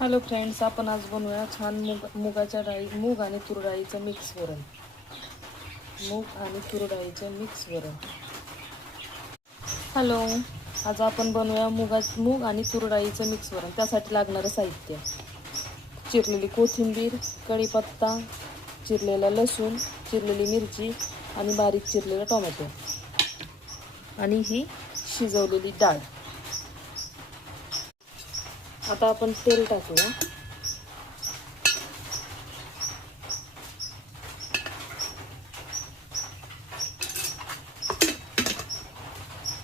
Hello friends, आपण आज बनवूया छान मुगाच्या डाळी मूग आणि तूर डाळीचं मिक्स वरण. मूग आणि तूर डाळीचं मिक्स वरण. हॅलो, आज आपण बनवूया मूग आणि तूर डाळीचं मिक्स वरण. त्यासाठी लागणारं साहित्य: चिरलेली कोथिंबीर, कढीपत्ता, चिरलेला लसूण, चिरलेली मिरची आणि बारीक चिरलेला टोमॅटो आणि ही शिजवलेली डाळ. आता आपण तेल टाकूया.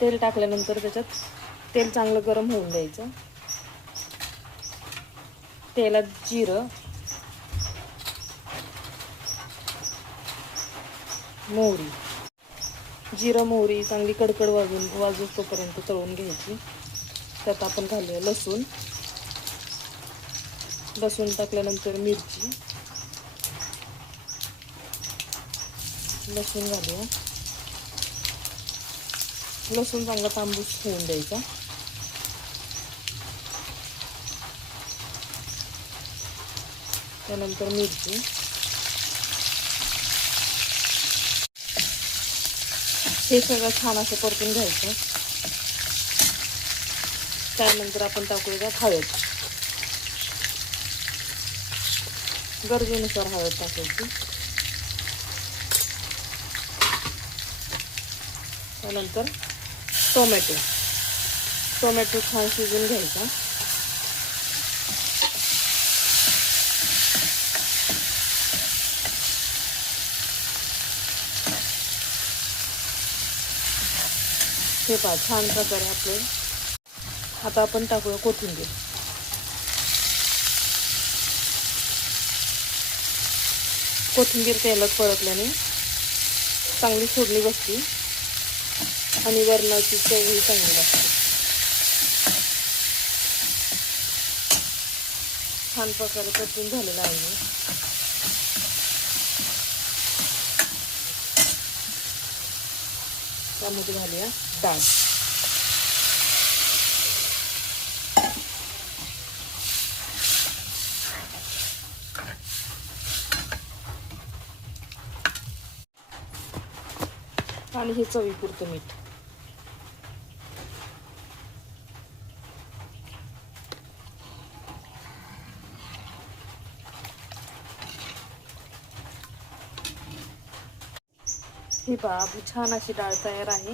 तेल टाकल्यानंतर त्याच्यात तेल चांगलं गरम होऊन द्यायचं. तेलात जिरं, मोहरी, मोहरी चांगली कडकड वाजूस्तोपर्यंत तळून घ्यायची. त्यात आपण घालूया लसूण टाकल्यानंतर मिरची, लसूण घालूया. लसूण चांगला तांबूस होऊन द्यायचा. त्यानंतर मिरची, हे सगळं छान असं परतून घ्यायचं. त्यानंतर आपण टाकूया हळद, गरजेनुसार हळद टाकायची. त्यानंतर टोमॅटो छान शिजून घ्यायचा. हे पहा, छान प्रकारे आपले. आता आपण टाकूया कोथिंबीर. कोथिंबीर तेलात परतल्याने चांगली फोडणी बसते आणि वरणाची चवही चांगली लागते. छान प्रकारे परतून झालेला आहे. त्यामध्ये घालूया डाळ. आणि हे चवीपुरतं मीठ. ही पहा, आपली छान अशी डाळ तयार आहे.